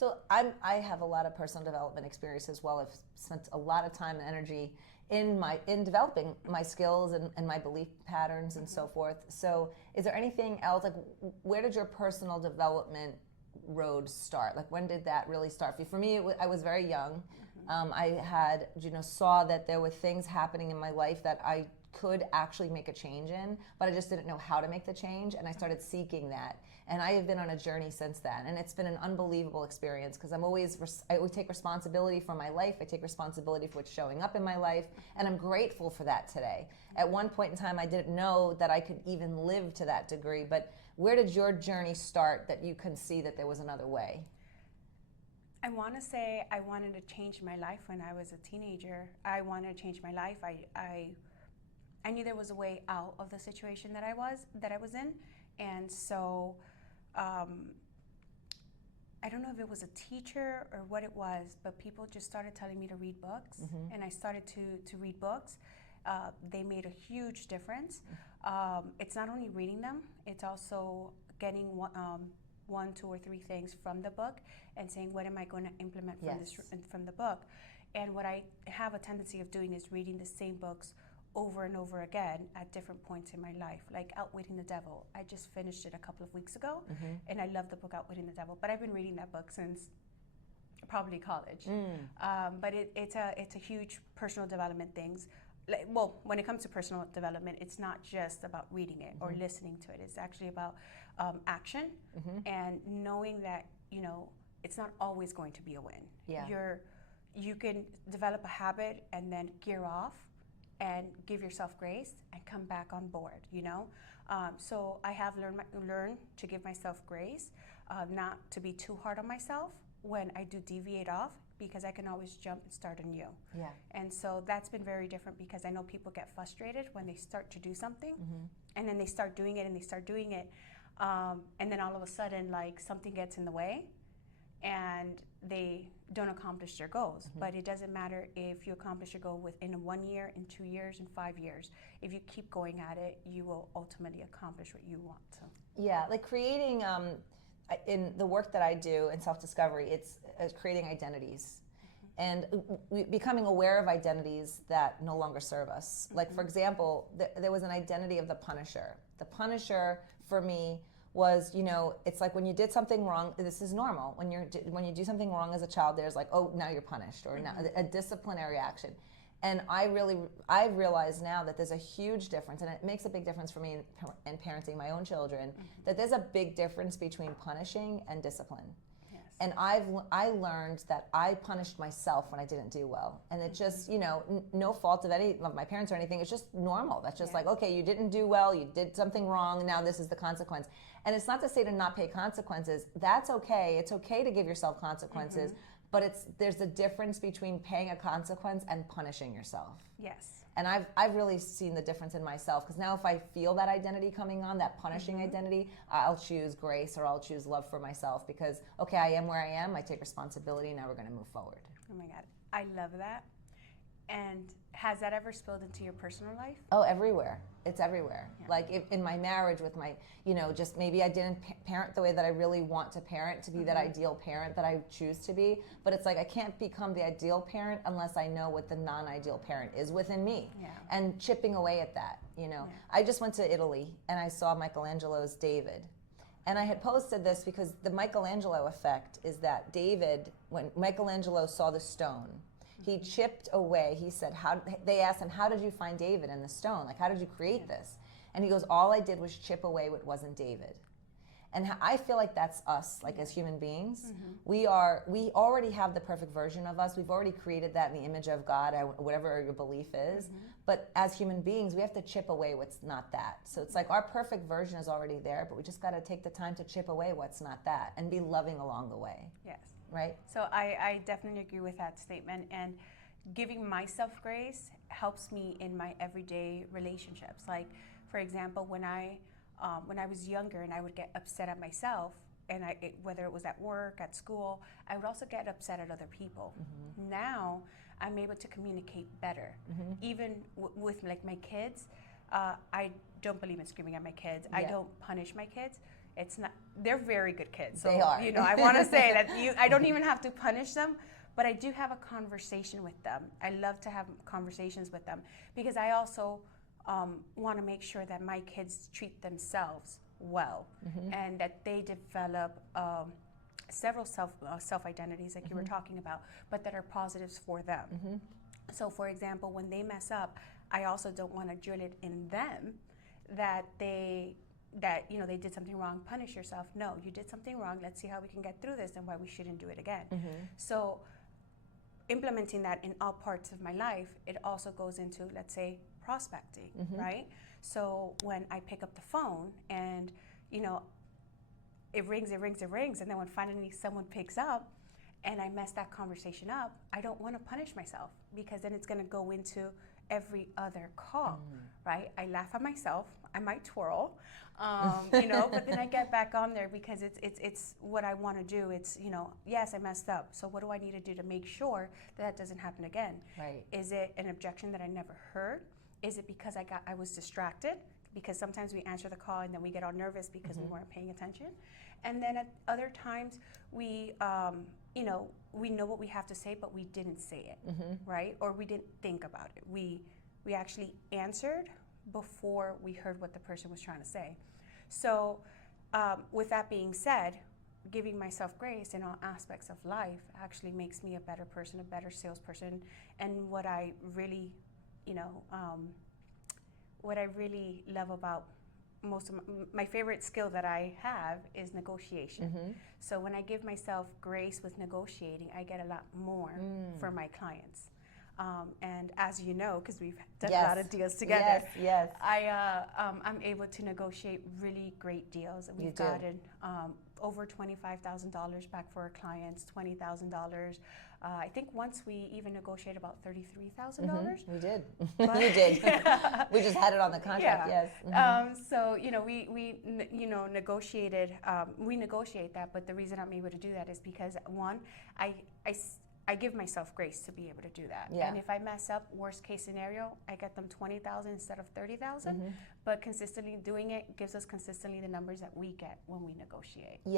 So I have a lot of personal development experience as well. I've spent a lot of time and energy in developing my skills and my belief patterns and so forth. So is there anything else, like where did your personal development road start? Like when did that really start for you? For me, I was very young. I had, saw that there were things happening in my life that I could actually make a change in, but I just didn't know how to make the change, and I started seeking that. And I have been on a journey since then, and it's been an unbelievable experience because I always take responsibility for my life. I take responsibility for what's showing up in my life, and I'm grateful for that today. At one point in time, I didn't know that I could even live to that degree, but where did your journey start that you can see that there was another way? I want to say I wanted to change my life when I was a teenager. I wanted to change my life. I knew there was a way out of the situation that I was in, and so I don't know if it was a teacher or what it was, but people just started telling me to read books, and I started to read books. They made a huge difference. It's not only reading them; it's also getting one, two, or three things from the book and saying, what am I going to implement from the book? And what I have a tendency of doing is reading the same books over and over again at different points in my life, like Outwitting the Devil. I just finished it a couple of weeks ago, and I love the book Outwitting the Devil, but I've been reading that book since probably college. But it's a huge personal development things. Well, when it comes to personal development, it's not just about reading it or listening to it. It's actually about action and knowing that, it's not always going to be a win. Yeah. You can develop a habit and then gear off and give yourself grace and come back on board, So I have learned to give myself grace, not to be too hard on myself when I do deviate off, because I can always jump and start anew. Yeah. And so that's been very different, because I know people get frustrated when they start to do something, and then they start doing it, and then all of a sudden, like, something gets in the way, and they don't accomplish their goals. But it doesn't matter if you accomplish your goal within 1 year, in 2 years, in 5 years. If you keep going at it, you will ultimately accomplish what you want to. Yeah, like creating, in the work that I do in self-discovery, it's creating identities and becoming aware of identities that no longer serve us. Like, for example, there was an identity of the Punisher. The Punisher, for me, was, it's like when you did something wrong, this is normal. When you do something wrong as a child, there's like, oh, now you're punished, or now a disciplinary action. And I realize now that there's a huge difference, and it makes a big difference for me in parenting my own children, that there's a big difference between punishing and discipline. Yes. And I learned that I punished myself when I didn't do well. And it just, no fault of any of my parents or anything. It's just normal. That's just like, okay, you didn't do well, you did something wrong, now this is the consequence. And it's not to say to not pay consequences. That's okay. It's okay to give yourself consequences. But there's a difference between paying a consequence and punishing yourself. Yes. And I've really seen the difference in myself, because now if I feel that identity coming on, that punishing identity, I'll choose grace, or I'll choose love for myself, because, okay, I am where I am, I take responsibility, now we're going to move forward. Oh my God, I love that. And has that ever spilled into your personal life? Oh, everywhere. It's everywhere. Yeah. Like in my marriage with my, just maybe I didn't parent the way that I really want to parent, to be that ideal parent that I choose to be. But it's like I can't become the ideal parent unless I know what the non-ideal parent is within me. Yeah. And chipping away at that, Yeah. I just went to Italy and I saw Michelangelo's David. And I had posted this because the Michelangelo effect is that David, when Michelangelo saw the stone, he chipped away. He said, they asked him, how did you find David in the stone? Like, how did you create this? And he goes, all I did was chip away what wasn't David. And I feel like that's us, like as human beings. We already have the perfect version of us. We've already created that in the image of God, or whatever your belief is. But as human beings, we have to chip away what's not that. So it's like our perfect version is already there, but we just got to take the time to chip away what's not that and be loving along the way. Yes. Right? So I definitely agree with that statement. And giving myself grace helps me in my everyday relationships. Like, for example, when I was younger and I would get upset at myself, and whether it was at work, at school, I would also get upset at other people. Now I'm able to communicate better. Even with like my kids, I don't believe in screaming at my kids. I don't punish my kids. It's not. They're very good kids. So, They are. You know, I want to say that I don't even have to punish them, but I do have a conversation with them. I love to have conversations with them because I also want to make sure that my kids treat themselves well, and that they develop several self identities, like you were talking about, but that are positives for them. So, for example, when they mess up, I also don't want to drill it in them that they did something wrong. Punish yourself. No, you did something wrong. Let's see how we can get through this and why we shouldn't do it again. So, implementing that in all parts of my life, it also goes into, let's say, prospecting, right? So when I pick up the phone and, you know, it rings, and then when finally someone picks up and I mess that conversation up, I don't want to punish myself because then it's going to go into every other call, right? I laugh at myself. I might twirl, you know, but then I get back on there because it's what I want to do. It's, you know, yes, I messed up. So what do I need to do to make sure that doesn't happen again? Right. Is it an objection that I never heard? Is it because I was distracted? Because sometimes we answer the call and then we get all nervous because we weren't paying attention. And then at other times we, you know, we know what we have to say, but we didn't say it, right? Or we didn't think about it. We actually answered before we heard what the person was trying to say. So with that being said, giving myself grace in all aspects of life actually makes me a better person, a better salesperson. And what I really, you know, what I really love about most of my favorite skill that I have is negotiation. So when I give myself grace with negotiating, I get a lot more for my clients. And as you know, because we've done a lot of deals together, I'm able to negotiate really great deals. We've gotten over $25,000 back for our clients, $20,000. I think once we even negotiated about $33,000. We did. You did. We just had it on the contract. Yes. So you know, we you know negotiated. We negotiate that, but the reason I'm able to do that is because one, I give myself grace to be able to do that. And if I mess up, worst case scenario, I get them $20,000 instead of $30,000. But consistently doing it gives us consistently the numbers that we get when we negotiate.